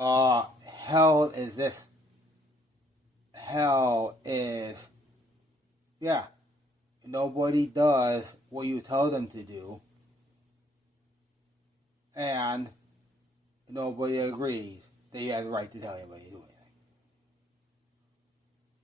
hell is this. Hell is, yeah, nobody does what you tell them to do, and nobody agrees that you have the right to tell anybody to do anything.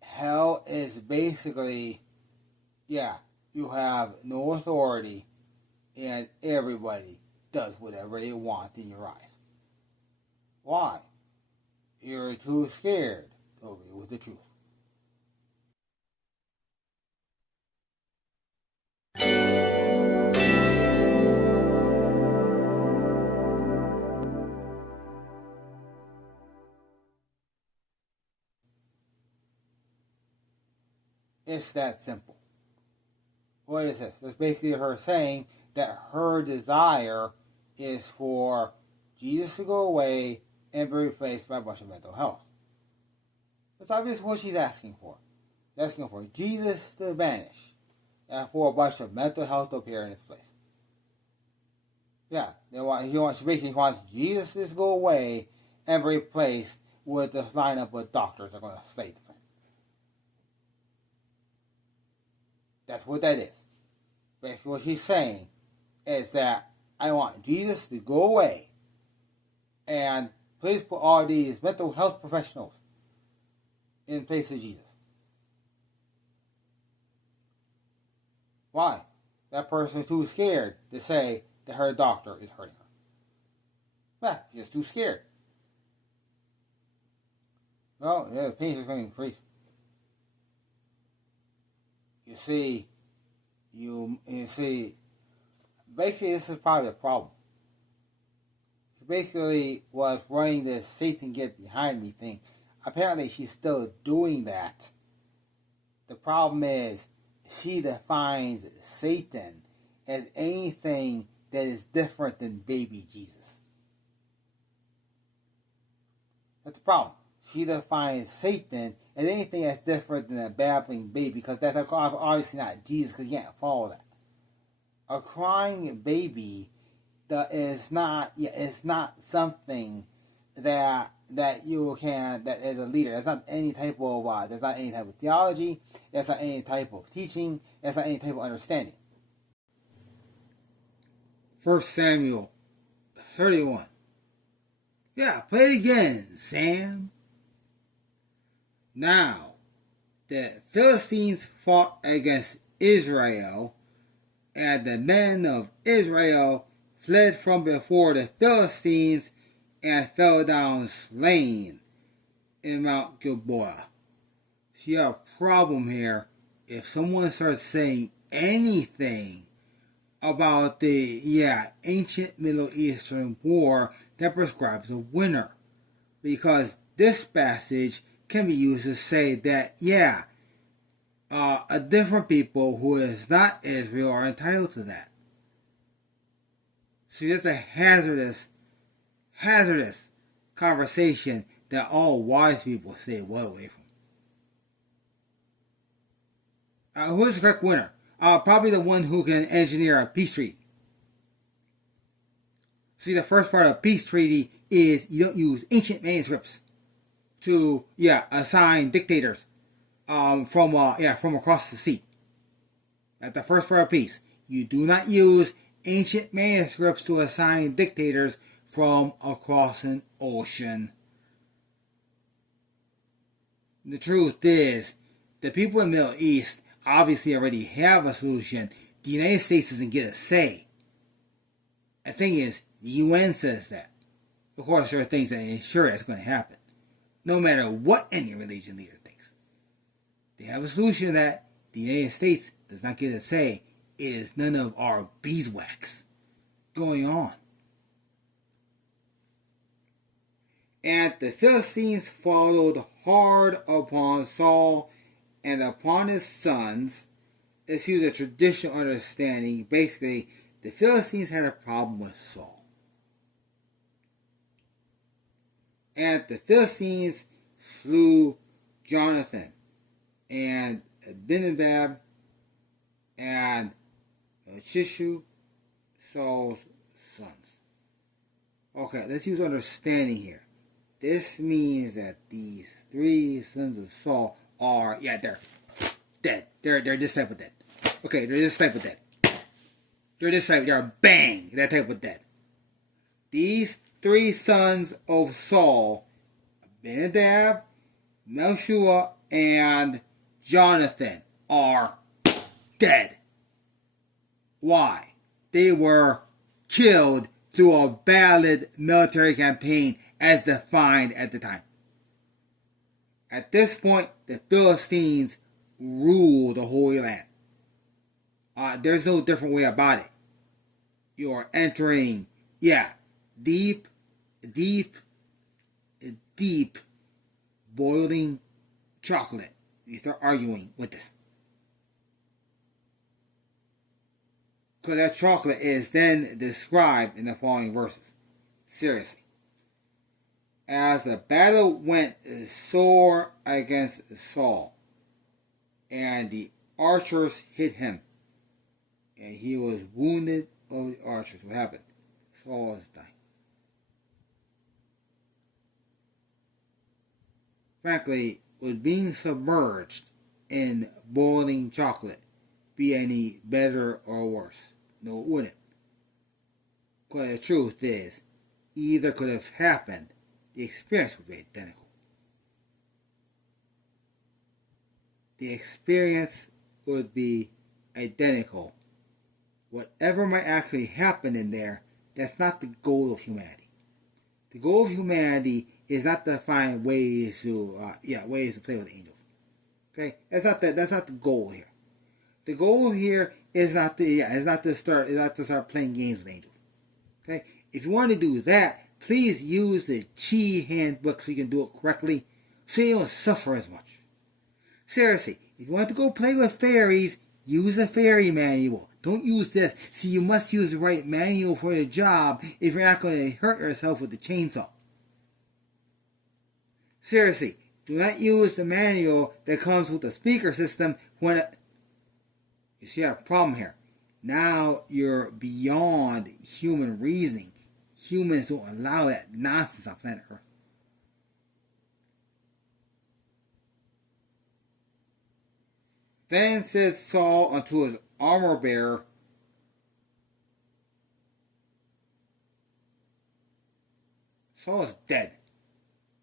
Hell is basically, yeah, you have no authority, and everybody does whatever they want in your eyes. Why? You're too scared to agree with the truth. It's that simple. What is this? That's basically her saying that her desire is for Jesus to go away and be replaced by a bunch of mental health. That's obviously what she's asking for. She's asking for Jesus to vanish and for a bunch of mental health to appear in its place. Yeah, she basically wants Jesus to go away and be replaced with this lineup of doctors that are going to slay the thing. That's what that is. Basically what she's saying is that I want Jesus to go away and please put all these mental health professionals in place of Jesus. Why? That person is too scared to say that her doctor is hurting her. Yeah, she's just too scared. Well, yeah, the pain is going to increase. You see, basically this is probably the problem. She basically was running this Satan get behind me thing. Apparently she's still doing that. The problem is she defines Satan as anything that is different than baby Jesus. That's the problem. She defines Satan as anything that's different than a babbling baby, because that's obviously not Jesus, because you can't follow that. A crying baby is not something that you can, that is a leader. That's not any type of theology. That's not any type of teaching. That's not any type of understanding. 1 Samuel 31. Yeah, play it again, Sam. Now, the Philistines fought against Israel, and the men of Israel fled from before the Philistines and fell down slain in Mount Gilboa. See a problem here. If someone starts saying anything about the ancient Middle Eastern war that prescribes a winner, because this passage can be used to say that a different people who is not Israel are entitled to that. See, that's a hazardous conversation that all wise people stay well away from. Who's the correct winner? Probably the one who can engineer a peace treaty. See, the first part of a peace treaty is you don't use ancient manuscripts to assign dictators from across the sea. That's the first part of peace. You do not use ancient manuscripts to assign dictators from across an ocean. The truth is, the people in the Middle East obviously already have a solution. The United States doesn't get a say. The thing is, the UN says that. Of course, there are things that ensure that's going to happen, no matter what any religion leader thinks. They have a solution that the United States does not get a say. It is none of our beeswax going on. And the Philistines followed hard upon Saul and upon his sons. Let's use a traditional understanding. Basically, the Philistines had a problem with Saul. And the Philistines slew Jonathan and Abinadab and Chishu, Saul's sons. Okay, let's use understanding here. This means that these three sons of Saul are, they're dead. They're this type of dead. Okay, they're this type of dead. They're this type, they're bang, that type of dead. These three sons of Saul, Abinadab, Melchua, and Jonathan, are dead. Why? They were killed through a valid military campaign as defined at the time. At this point, the Philistines rule the Holy Land. There's no different way about it. You're entering, deep boiling chocolate. You start arguing with this. Because that chocolate is then described in the following verses. Seriously. As the battle went sore against Saul, and the archers hit him, and he was wounded of the archers. What happened? Saul was dying. Frankly, would being submerged in boiling chocolate be any better or worse? No, it wouldn't. Because the truth is, either could have happened, the experience would be identical. The experience would be identical. Whatever might actually happen in there, that's not the goal of humanity. The goal of humanity is not to find ways to play with angels. Okay, that's not the goal here. The goal here is not to start playing games with angels. Okay, if you want to do that, please use the Chi handbook so you can do it correctly, so you don't suffer as much. Seriously, if you want to go play with fairies, use the fairy manual. Don't use this. See, you must use the right manual for the job if you're not going to hurt yourself with the chainsaw. Seriously, do not use the manual that comes with the speaker system when you see a problem here. Now you're beyond human reasoning. Humans don't allow that nonsense on planet Earth. Then says Saul unto his armor bearer, Saul is dead.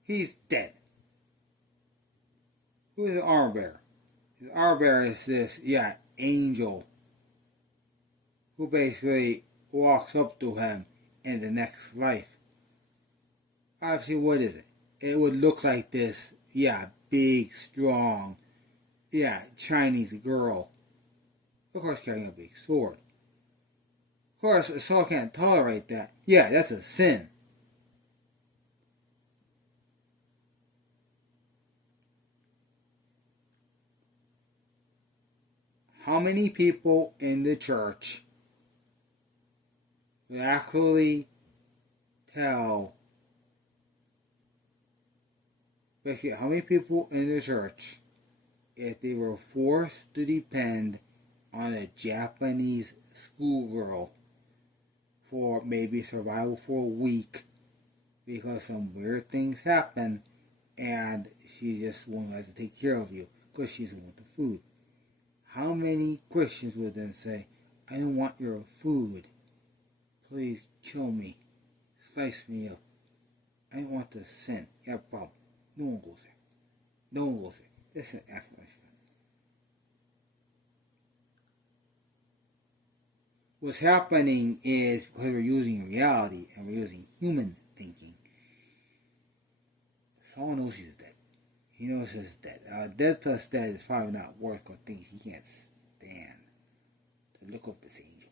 He's dead. Who is the armor bearer? His armor bearer is this, angel, who basically walks up to him in the next life. Obviously, what is it? It would look like this, big, strong, Chinese girl. Of course, carrying a big sword. Of course, Saul can't tolerate that. That's a sin. How many people in the church would actually tell, basically, how many people in the church, if they were forced to depend on a Japanese schoolgirl for maybe survival for a week because some weird things happen and she just won't have to take care of you because she's the one with the food? How many Christians would then say, I don't want your food. Please kill me. Slice me up. I don't want to sin. You have a problem. No one goes there. No one goes there. This is afterlife. What's happening is because we're using reality and we're using human thinking, Saul knows he's dead. He knows he's dead. Dead plus dead is probably not worth the things he can't stand to look up this angel.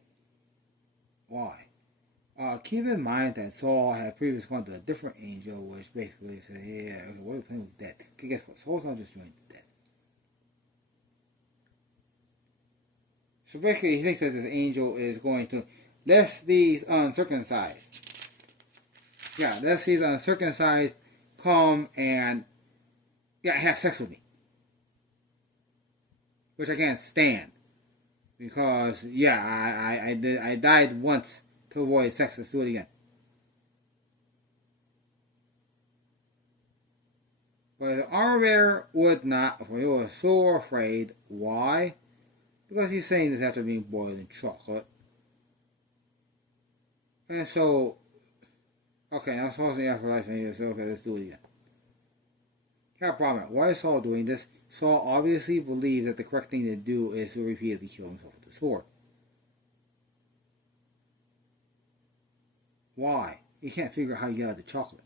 Why? Keep in mind that Saul had previously gone to a different angel, which basically said, okay, what are we playing with dead? Okay, guess what? Saul's not just doing dead. So basically, he thinks that this angel is going to, lest these uncircumcised come and have sex with me. Which I can't stand. Because, I died once to avoid sex. Let's do it again. But the armor bearer would not, for he was so afraid. Why? Because he's saying this after being boiled in chocolate. And so, okay, I was supposed to after life, and he said, okay, let's do it again. Got a problem. Why is Saul doing this? Saul obviously believes that the correct thing to do is to repeatedly kill himself with the sword. Why? He can't figure out how you get out the chocolate.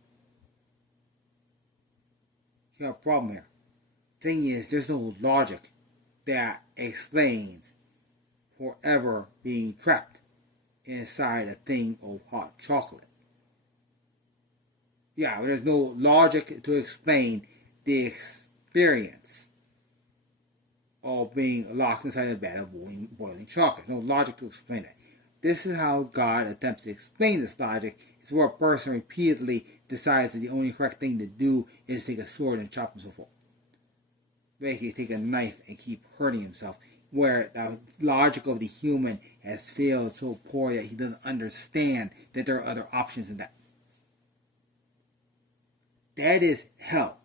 You got a problem here. Thing is, there's no logic that explains forever being trapped inside a thing of hot chocolate. Yeah, there's no logic to explain the experience of being locked inside a vat of boiling chocolate. There's no logic to explain it. This is how God attempts to explain this logic. It's where a person repeatedly decides that the only correct thing to do is take a sword and chop himself up. Basically, take a knife and keep hurting himself. Where the logic of the human has failed so poor that he doesn't understand that there are other options than that. That is hell.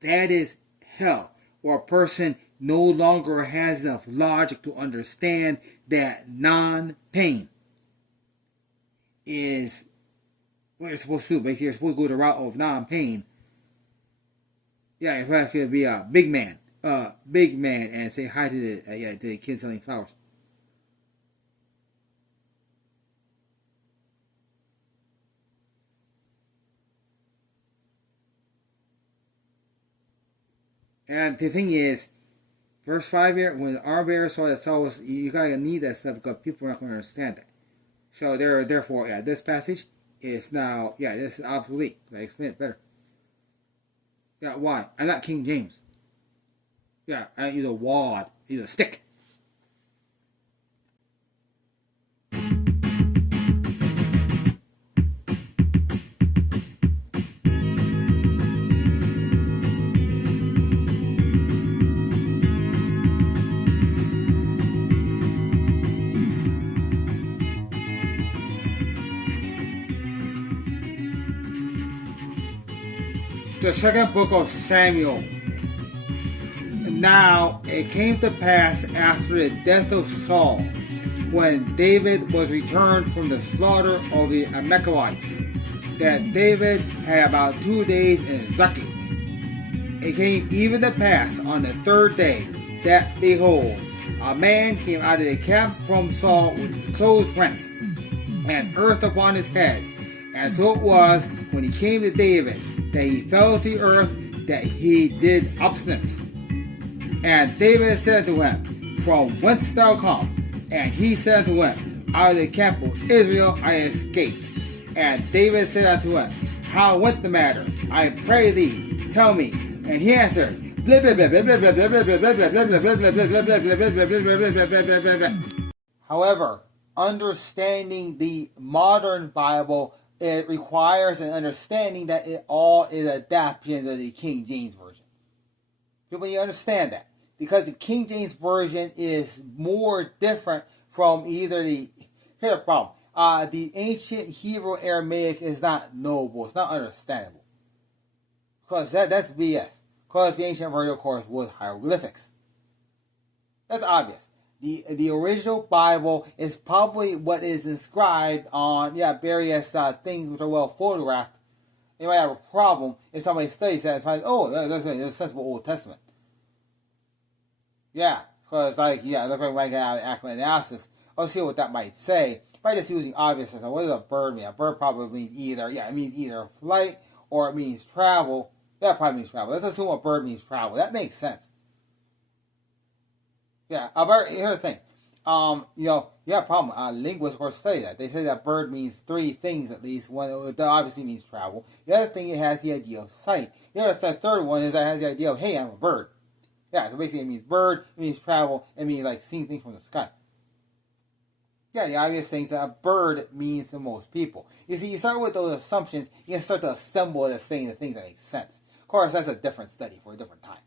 That is hell. Where a person no longer has enough logic to understand that non-pain is what you're supposed to do. Basically, you're supposed to go the route of non-pain. Yeah, you're supposed to be a big man and say hi to the kid selling flowers. And the thing is, verse 5 here, when the armor bearer saw that Saul was, you gotta need that stuff because people are not going to understand it. So therefore, this passage is now, this is obsolete. I explain it better. Yeah, why? I'm not King James. Yeah, I need a wad, either stick. The second book of Samuel. Now it came to pass after the death of Saul, when David was returned from the slaughter of the Amalekites, that David had about 2 days in Ziklag. It came even to pass on the third day that, behold, a man came out of the camp from Saul with his clothes rent, and earth upon his head. And so it was, when he came to David, that he fell to the earth, that he did obstinance. And David said to him, From whence thou come? And he said unto him, Out of the camp of Israel I escaped. And David said unto him, How went the matter? I pray thee, tell me. And he answered, However, understanding the modern Bible, it requires an understanding that it all is adaptations of the King James Version. People need to understand that. Because the King James Version is more different from either the... Here's the problem. The ancient Hebrew Aramaic is not knowable. It's not understandable. Because that's BS. Because the ancient version, of course, was hieroglyphics. That's obvious. The original Bible is probably what is inscribed on various things which are well photographed. You might have a problem if somebody studies that and finds, that's a sensible Old Testament. Yeah, because look like accurate analysis. I'll see what that might say. By just using obviousness, what does a bird mean? A bird probably means either flight or it means travel. That probably means travel. Let's assume a bird means travel. That makes sense. Yeah, a bird. Here's the thing. Problem. Linguists, of course, study that. They say that bird means three things at least. One, that obviously means travel. The other thing, it has the idea of sight. The third one is that it has the idea of, hey, I'm a bird. Yeah, so basically it means bird, it means travel, it means like seeing things from the sky. Yeah, the obvious thing is that a bird means to most people. You see, you start with those assumptions, you can start to assemble it as saying the things that make sense. Of course, that's a different study for a different time.